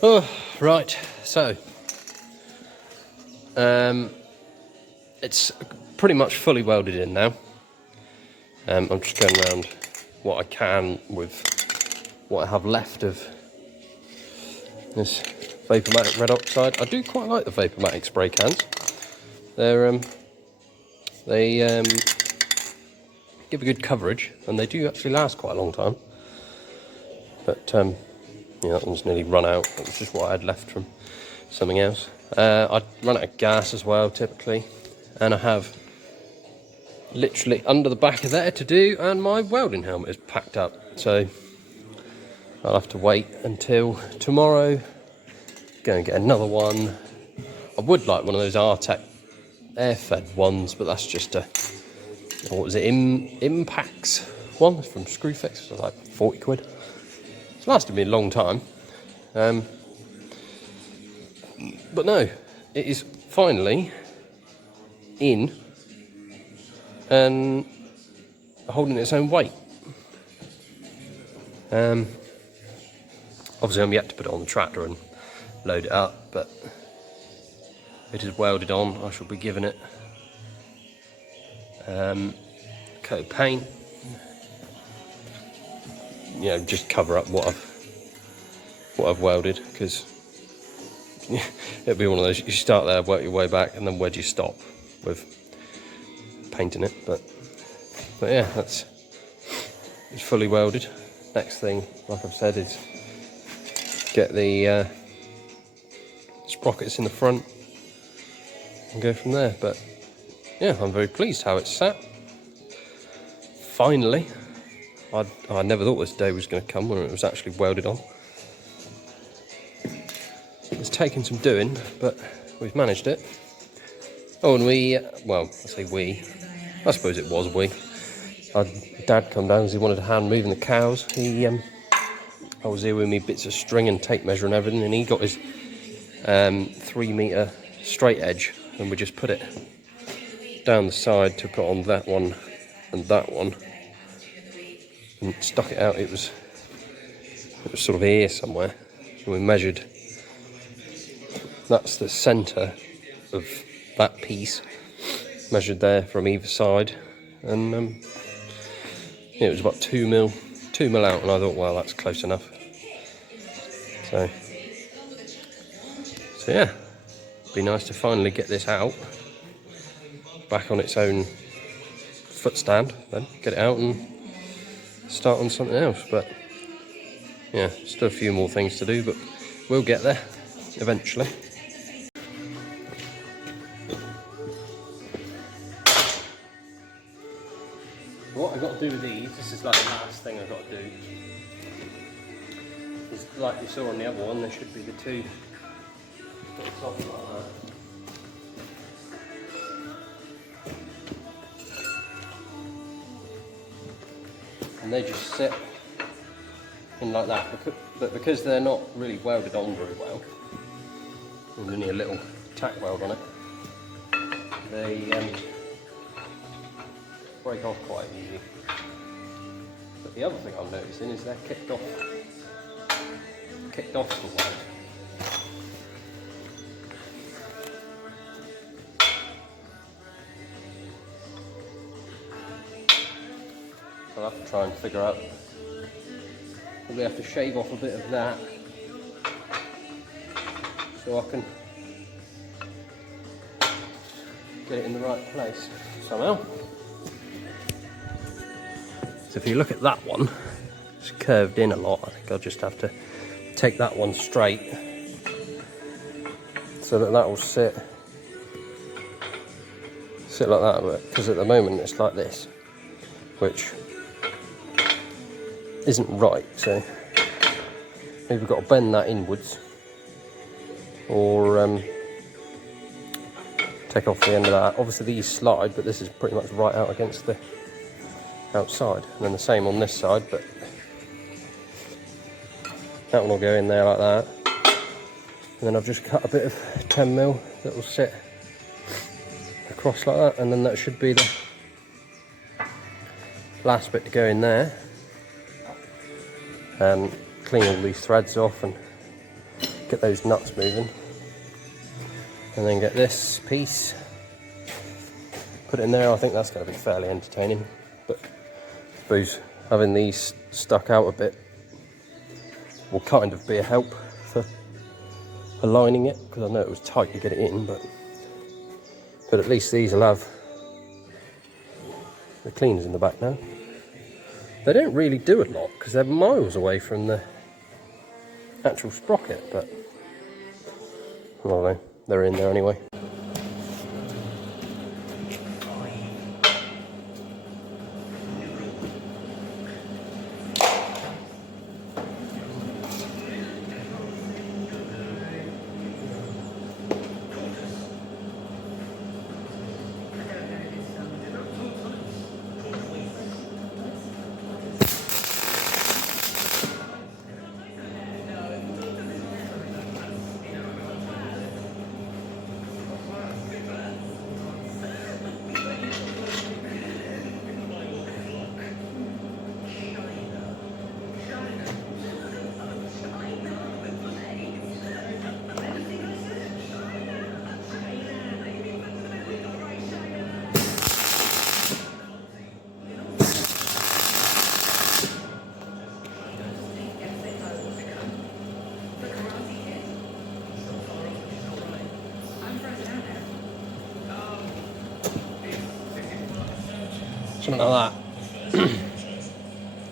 Oh, right, so it's pretty much fully welded in now. I'm just going around what I can with what I have left of this Vapormatic red oxide. I do quite like the Vapormatic spray cans. They give a good coverage, and they do actually last quite a long time. But yeah, that one's nearly run out. That was just what I had left from something else. I'd run out of gas as well, typically, and I have literally under the back of there to do, and my welding helmet is packed up. So I'll have to wait until tomorrow. Go and get another one. I would like one of those Artec air-fed ones, but that's just a, what was it, Impacts one from Screwfix. It's like 40 quid. It's lasted me a long time. But no, it is finally in and holding its own weight. Obviously I'm yet to put it on the tractor and load it up, but it is welded on. I shall be giving it coat of paint, you know, just cover up what I've welded, because it'll be one of those, you start there, work your way back, and then where do you stop with painting it? But yeah, it's fully welded. Next thing, like I've said, is get the sprockets in the front and go from there. But yeah, I'm very pleased how it's sat. Finally, I never thought this day was going to come when it was actually welded on. It's taken some doing, but we've managed it. Oh, and well, I say we, I suppose it was we. Our dad come down because he wanted a hand moving the cows. I was here with me bits of string and tape measure and everything, and he got his 3 metre straight edge, and we just put it down the side to put on that one and that one, and stuck it out. It was sort of here somewhere, and we measured. That's the centre of that piece, measured there from either side, and yeah, it was about 2 mil out, and I thought, well, that's close enough. So yeah, it'd be nice to finally get this out, back on its own footstand, then get it out and start on something else. But yeah, still a few more things to do, but we'll get there eventually. What I've got to do with these, this is like the last thing I've got to do, is like you saw on the other one, there should be the two like that. And they just sit in like that, but because they're not really welded on very well, there's only a little tack weld on it, they break off quite easy. But the other thing I'm noticing is they're kicked off the weld. I'll have to try and figure out, probably have to shave off a bit of that so I can get it in the right place somehow. So if you look at that one, it's curved in a lot. I think I'll just have to take that one straight so that will sit like that, because at the moment it's like this, which isn't right. So maybe we've got to bend that inwards, or take off the end of that. Obviously these slide, but this is pretty much right out against the outside, and then the same on this side, but that one will go in there like that. And then I've just cut a bit of 10mm that will sit across like that, and then that should be the last bit to go in there. Clean all these threads off and get those nuts moving, and then get this piece, put it in there. I think that's going to be fairly entertaining, but I suppose having these stuck out a bit will kind of be a help for aligning it, because I know it was tight to get it in, but at least these will have the cleaners in the back now. They don't really do a lot because they're miles away from the actual sprocket, but I don't know, they're in there anyway. Something like that.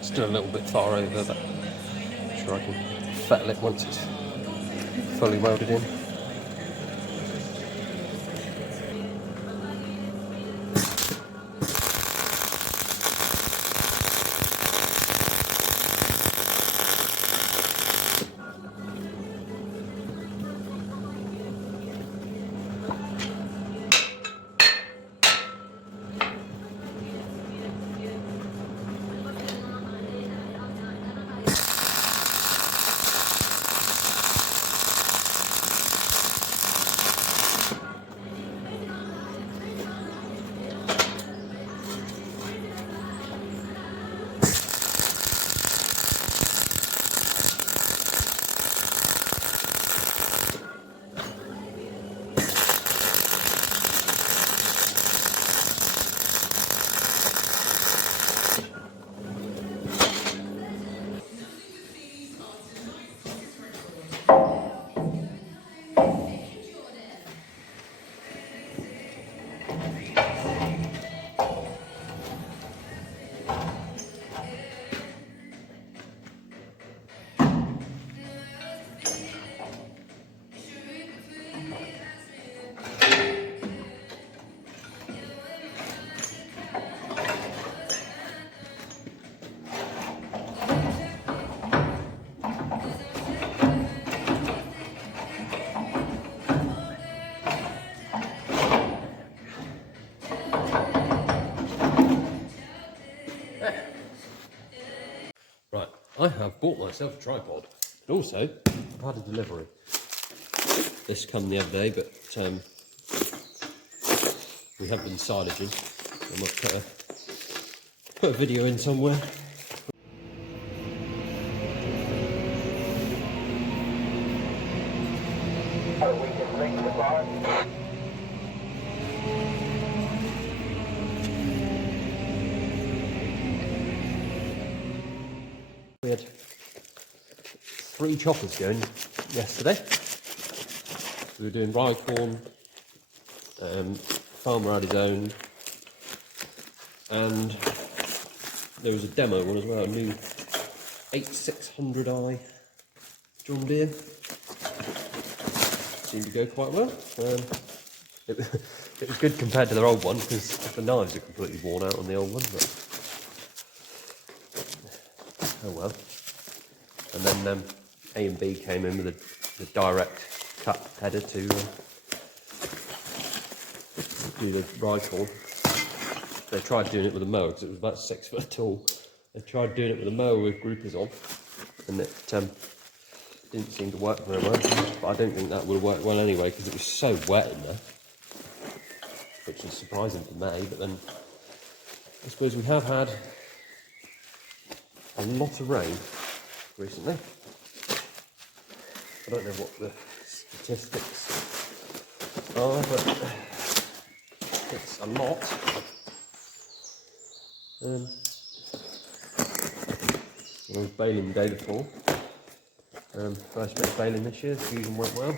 Still a little bit far over, but I'm sure I can fettle it once it's fully welded in. Right, I have bought myself a tripod, but also I've had a delivery. This come the other day, but we have been silaging. I might put a video in somewhere. We had 3 choppers going yesterday. We were doing rye corn, farmer had his own, and there was a demo one as well, a new 8600i John Deere. Seemed to go quite well. It was good compared to their old one because the knives are completely worn out on the old one, but oh well. And then A and B came in with the direct cut header to do the rye corn. They tried doing it with a mower because it was about 6 foot tall. They tried doing it with a mower with groupers on, and it didn't seem to work very well. But I don't think that would work well anyway because it was so wet in there, which is surprising for me. But then I suppose we have had a lot of rain recently, I don't know what the statistics are, but it's a lot. I was baling the day before. First bit of baling this year, the fusion went well.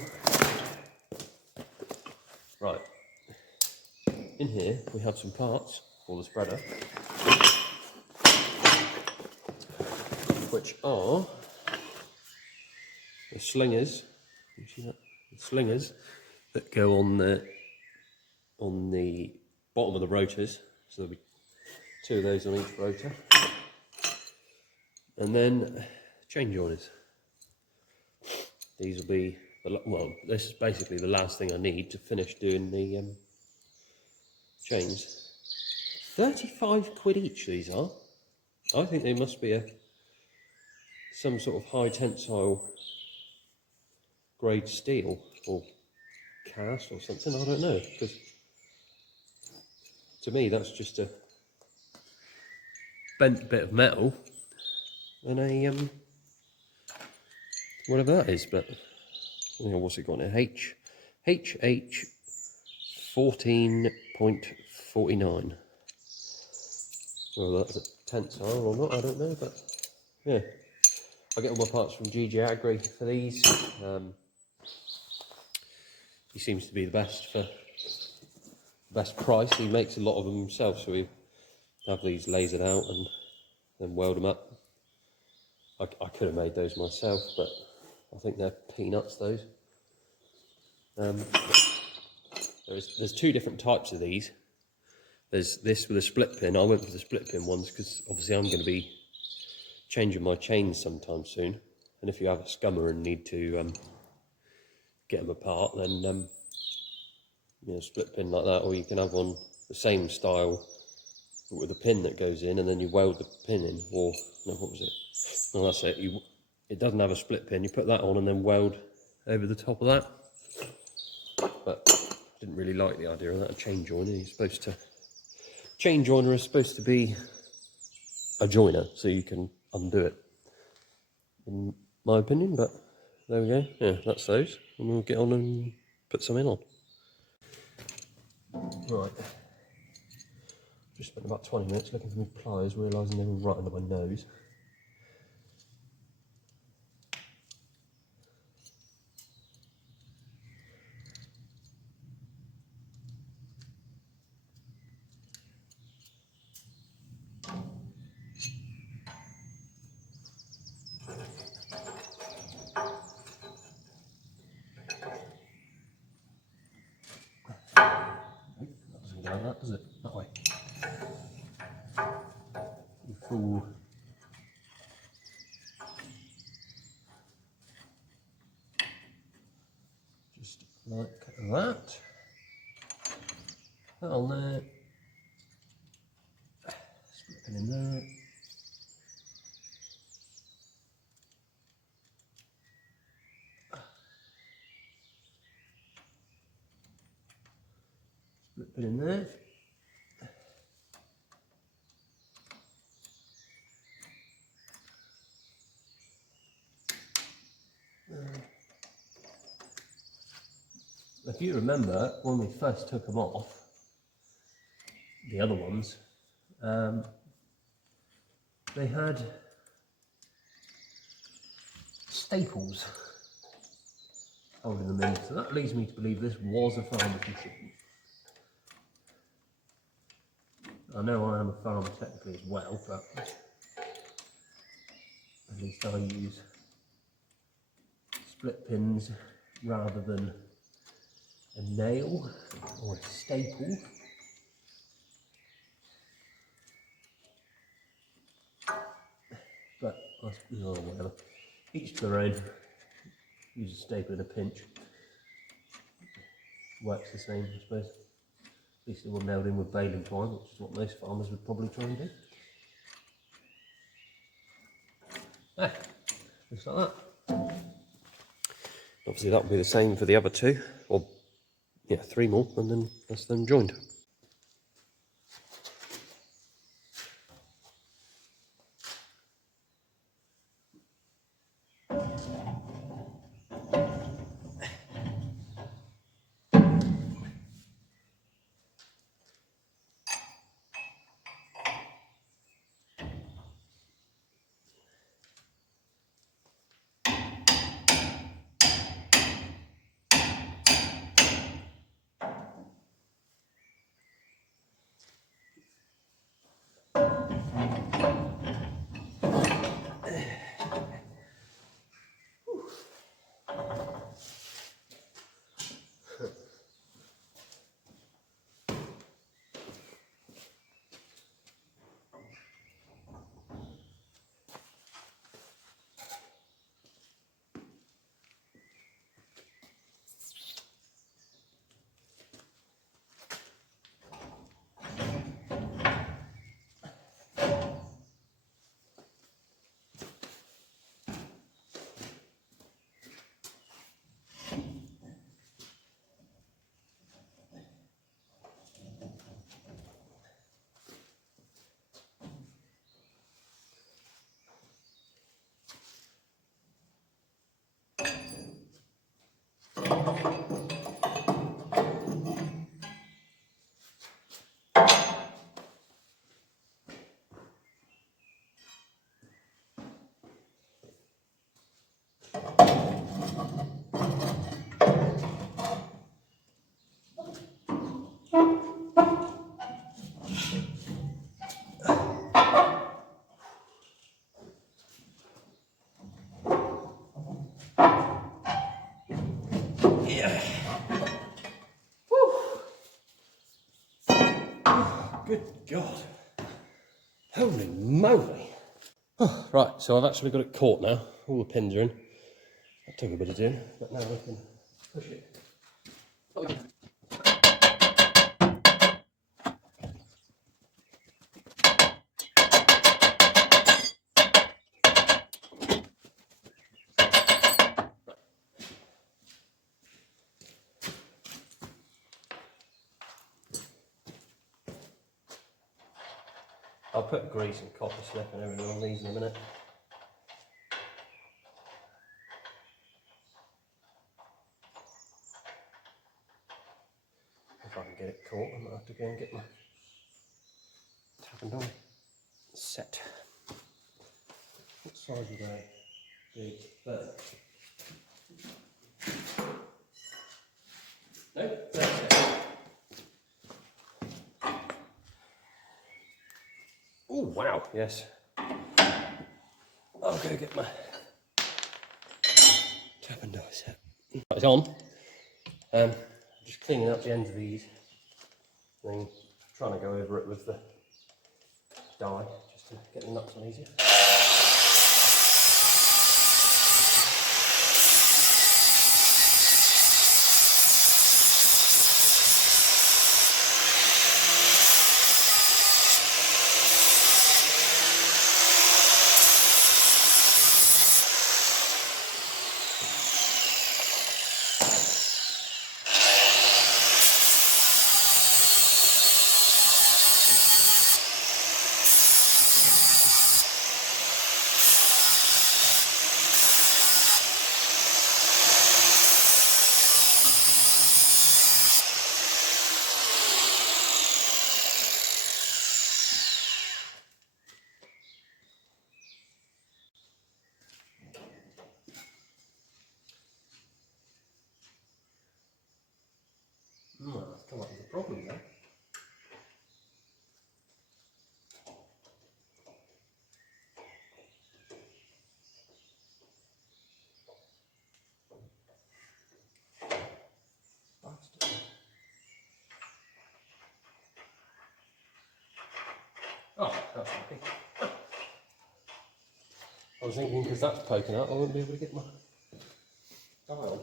Right, in here we have some parts for the spreader, which are the slingers. You see that? The slingers that go on the bottom of the rotors. So there'll be 2 of those on each rotor, and then chain joiners. These will be well. This is basically the last thing I need to finish doing the chains. 35 quid each these are. I think they must be some sort of high tensile grade steel or cast or something, I don't know, because to me that's just a bent bit of metal and a whatever that is, but you know, what's it got in it? HH 14.49. Whether that's a tensile or not, I don't know, but yeah. I get all my parts from GG Agri for these. He seems to be the best for best price. He makes a lot of them himself, so we have these lasered out and then weld them up. I could have made those myself, but I think they're peanuts, those. There's 2 different types of these. There's this with a split pin. I went for the split pin ones because obviously I'm going to be changing my chains sometime soon. And if you have a scummer and need to get them apart, then you know, split pin like that, or you can have one the same style but with a pin that goes in, and then you weld the pin in. Or no, what was it? No, that's it. It doesn't have a split pin. You put that on and then weld over the top of that. But I didn't really like the idea of that. A chain joiner. Chain joiner is supposed to be a joiner, so you can undo it, in my opinion. But there we go. Yeah, that's those, and we'll get on and put some in on. Right. Just spent about 20 minutes looking for my pliers, realising they were right under my nose. That doesn't go like that, does it? That way. You fool. Just like that. That on there. Split pin in there. Split pin in there. If you remember, when we first took them off, the other ones, they had staples holding them in. So that leads me to believe this was a farmer's machine. I know I am a farmer technically as well, but at least I use split pins rather than a nail or a staple. But oh, whatever. Each to their own. Use a staple in a pinch. Works the same, I suppose. At least it will nailed in with baling twine, which is what most farmers would probably try and do. Just like that. Obviously that will be the same for the other 2, or yeah, 3 more, and then that's them joined. God. Holy moly. Oh, right, so I've actually got it caught now. All the pins are in. That took a bit of doing, but now we can push it. Oh, yeah. I'll put grease and copper slip and everything on these in a minute. If I can get it caught, I might have to go and get my tap and die set. What size are they? Big, but no, that's it. Oh wow, yes. I'll go get my tap and die set. It's on. Just cleaning up the ends of these, and then trying to go over it with the die, just to get the nuts on easier. I've come up with a problem there. Bastard. Oh, that's happy. I was thinking because that's poking out, I won't be able to get my die on.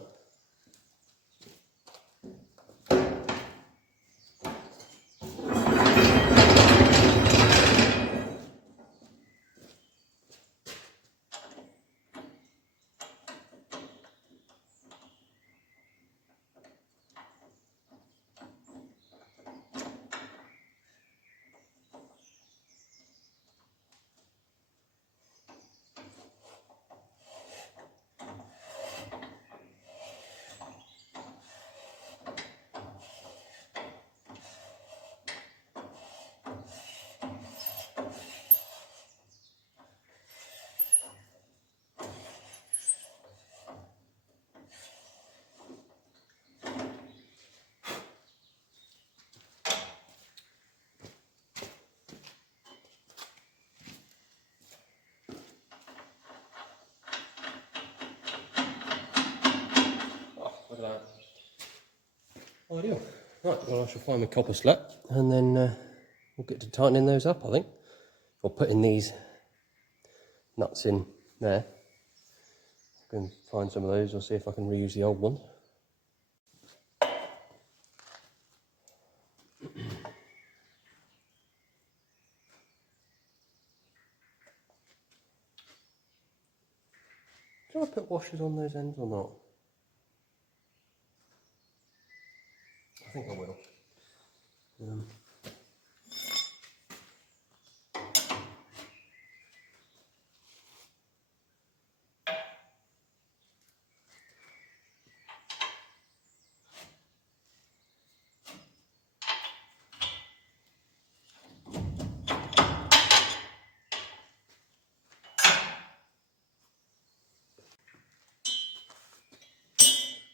Look at that. Ideal. Right, well I shall find my copper slat and then we'll get to tightening those up, I think. Or putting these nuts in there. I can find some of those, I'll see if I can reuse the old ones. Should I put washers on those ends or not? I think I will.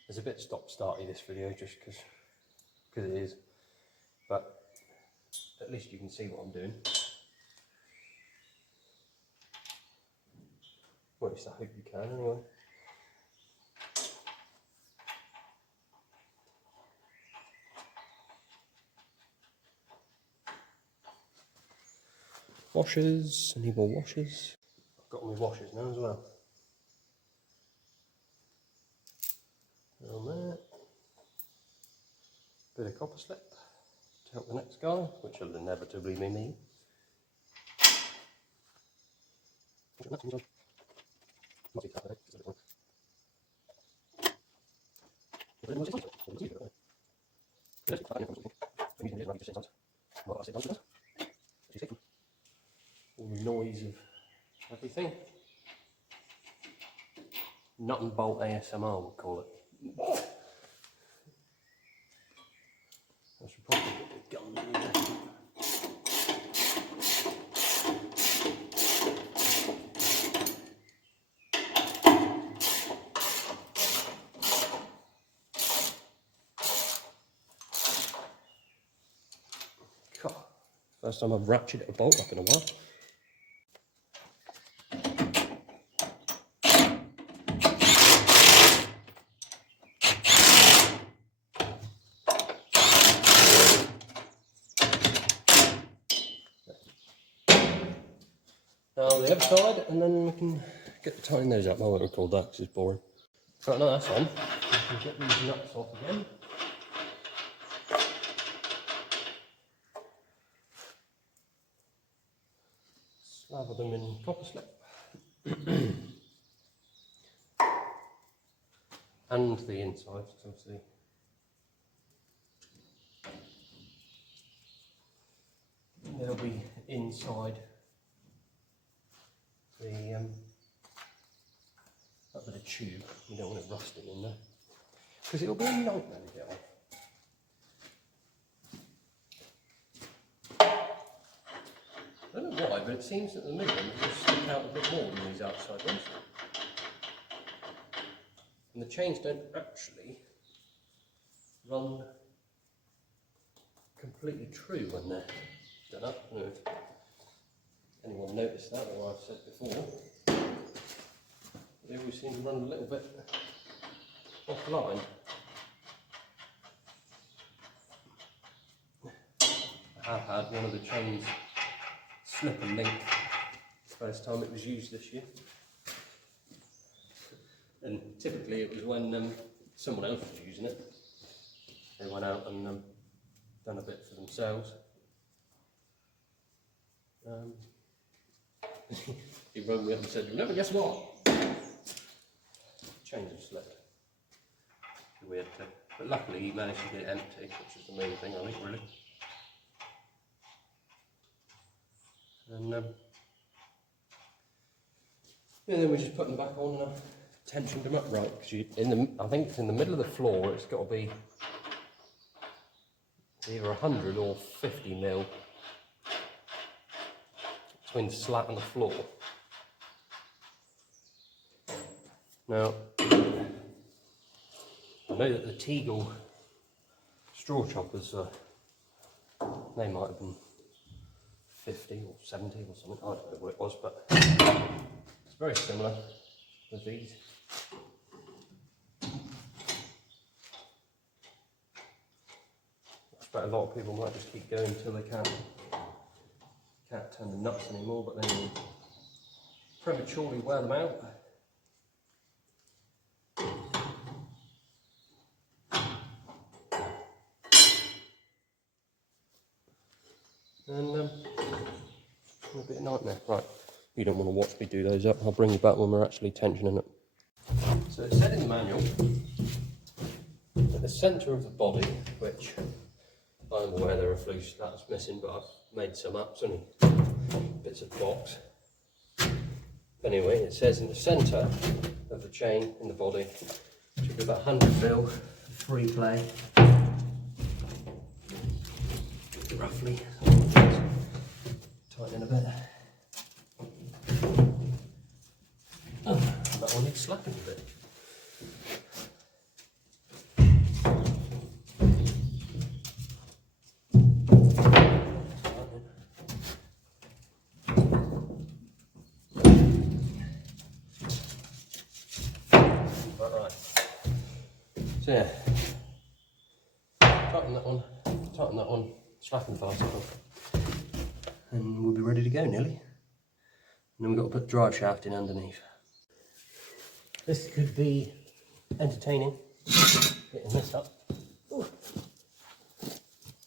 It's a bit stop-starty this video just because it is, but at least you can see what I'm doing. Well, at least I hope you can anyway. Washers, I need more washers. I've got all my washers now as well. On there. Bit of copper slip to help the next guy, which will inevitably be me. All the noise of everything. Nut and bolt ASMR we'll call it. I should probably get the gun in there. God, first time I've ratcheted a bolt up in a while. Now the other side, and then we can get the tiny nose up. I won't record that because it's boring. Right, now that's on. We can get these nuts off again. Slather them in copper slip. And the inside, obviously. They'll be inside the that bit of tube. You don't want it rusting in there because it'll be a nightmare to get off. I don't know why, but it seems that the middle ones just stick out a bit more than these outside ones. And the chains don't actually run completely true when they're done up. I don't know if anyone noticed that, or I've said before. They always seem to run a little bit offline. I have had one of the chains slip and link the first time it was used this year. And typically it was when someone else was using it. They went out and done a bit for themselves. He rang me up and said, "You'll never guess what? Chains have slipped." Weird thing. But luckily he managed to get it empty, which is the main thing I think really. And yeah, then we just put them back on and tensioned them up right. Because I think it's in the middle of the floor, it's got to be either 100 or 50 mil between the slat and the floor. Now, I know that the Teagle straw choppers, they might have been 50 or 70 or something, I don't know what it was, but it's very similar with these. I expect a lot of people might just keep going until they can't turn the nuts anymore, but then you prematurely wear them out. And a bit of nightmare. Right, you don't want to watch me do those up. I'll bring you back when we're actually tensioning it. So it said in the manual at the centre of the body, which I'm aware there are flutes that's missing, but I've made some up. It's only bits of box. Anyway, it says in the centre of the chain in the body should be about 100 mil free play, roughly. Tighten in a bit. Oh, that one needs slapping a bit. Right. So yeah, tighten that one, slapping fast enough. and we'll be ready to go nearly. And then we've got to put the drive shaft in underneath. This could be entertaining, getting this up. Ooh.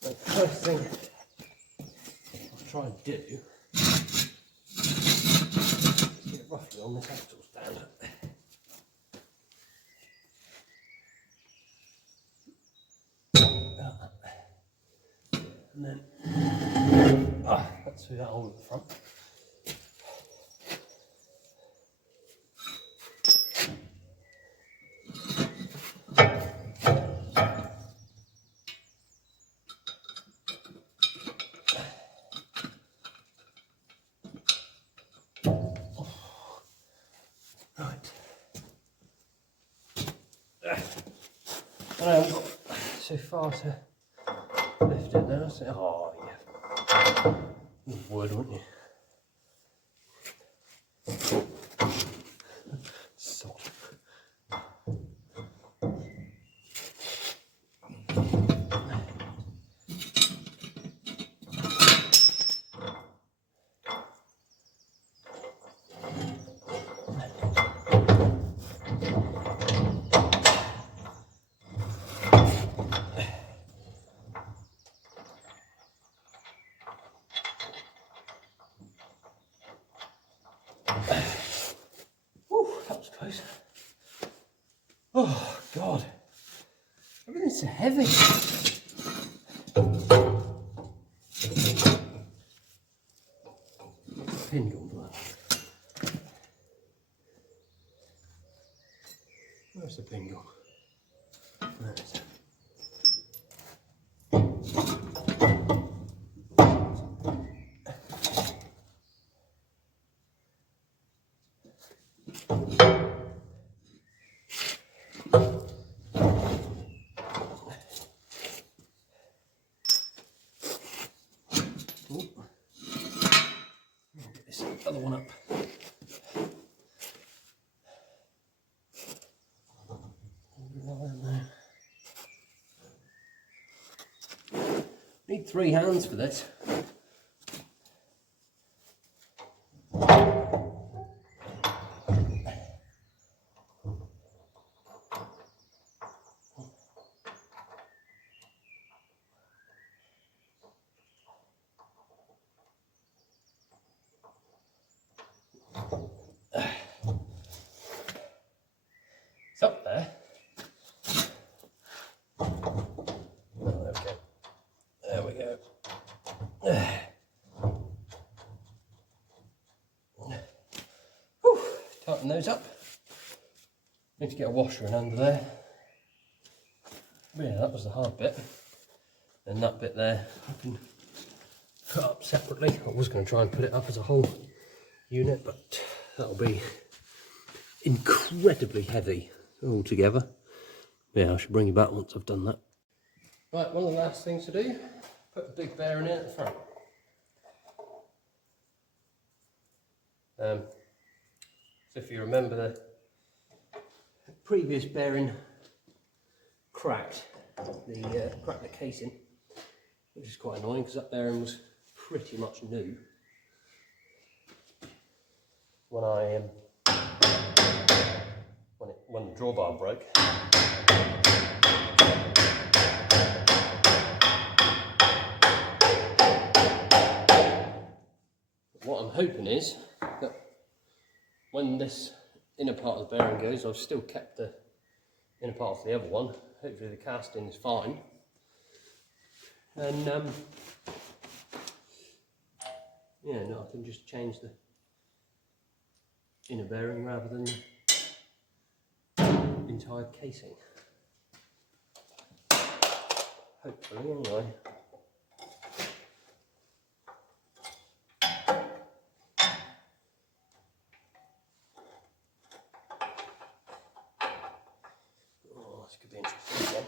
So the first thing I'll try and do is get roughly on this axle stand. And then that's through that hole at the front. Right. I haven't got so far to lift it now. So, oh yeah. You would, wouldn't you? Sod. Whew, that was close. Oh God, everything's so heavy. Pin gone for that. Where's the pin gone? There it is. Get this other one up. Need 3 hands for this. It's up there. Oh, okay. There we go. Whew. Tighten those up. Need to get a washer in under there. But yeah, that was the hard bit. And that bit there I can put up separately. I was going to try and put it up as a whole unit, but that'll be incredibly heavy altogether. Yeah, I should bring you back once I've done that. Right, one of the last things to do, put the big bearing in at the front. So if you remember, the previous bearing cracked the casing, which is quite annoying because that bearing was pretty much new when when the drawbar broke. What I'm hoping is that when this inner part of the bearing goes, I've still kept the inner part of the other one. Hopefully the casting is fine. And yeah, no, I can just change the inner bearing rather than the entire casing. Hopefully, anyway. Oh, this could be interesting again.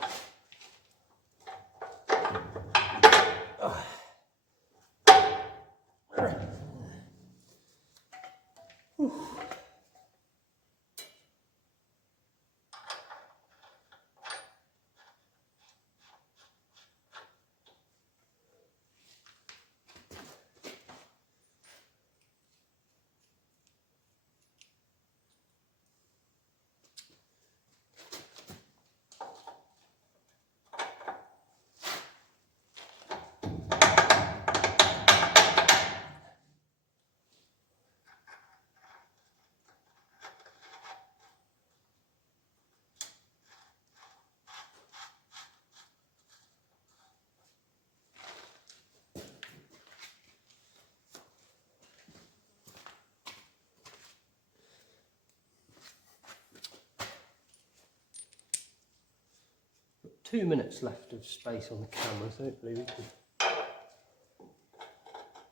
2 minutes left of space on the camera, so hopefully we can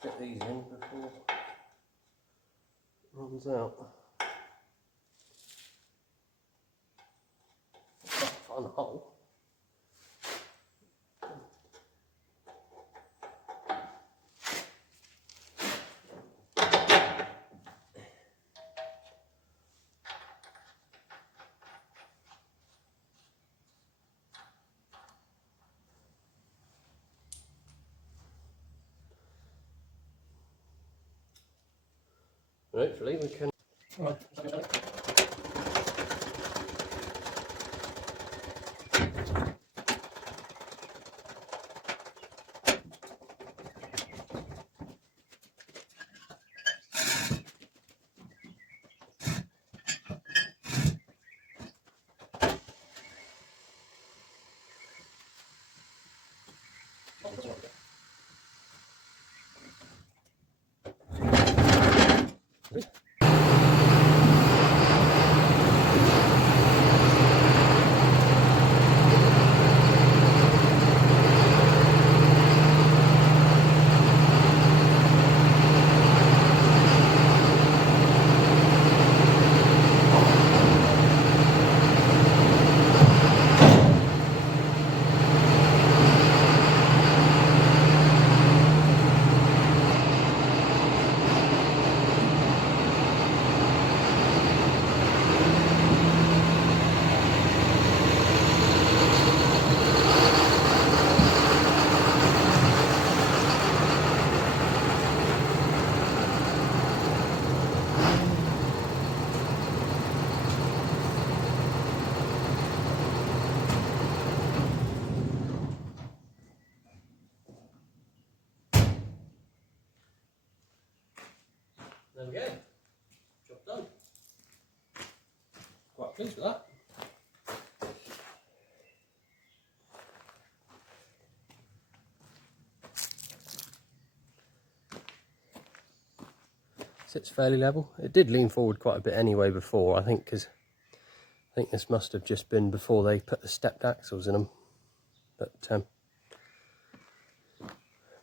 get these in before it runs out. Quite a fun hole. Hopefully we can. Right. There we go. Job done. Quite pleased with that. Sits fairly level. It did lean forward quite a bit anyway before, I think, because I think this must have just been before they put the stepped axles in them. But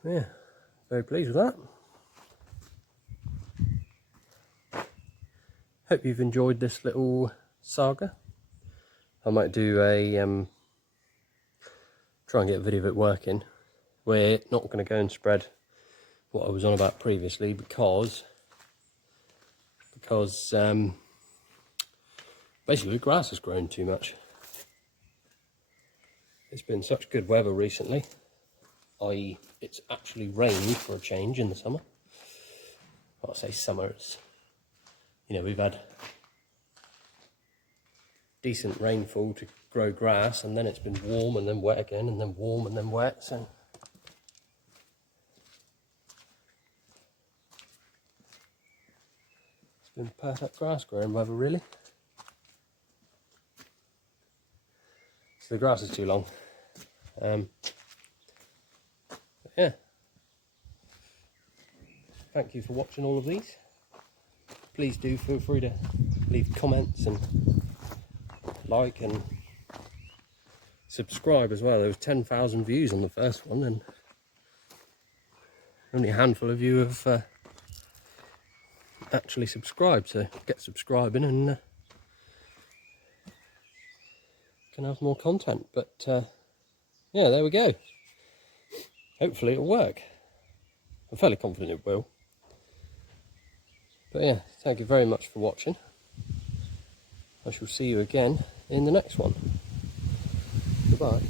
yeah, very pleased with that. Hope you've enjoyed this little saga. I might do a try and get a video of it working. We're not going to go and spread what I was on about previously because basically the grass has grown too much. It's been such good weather recently, i.e. it's actually rained for a change in the summer. Well, I say summer, it's, you know, we've had decent rainfall to grow grass, and then it's been warm and then wet again, and then warm and then wet, so it's been perfect grass growing weather, really. So the grass is too long. Yeah. Thank you for watching all of these. Please do feel free to leave comments and like and subscribe as well. There was 10,000 views on the first one, and only a handful of you have actually subscribed, so get subscribing and can have more content. But yeah, there we go. Hopefully it'll work. I'm fairly confident it will. But yeah, thank you very much for watching. I shall see you again in the next one. Goodbye.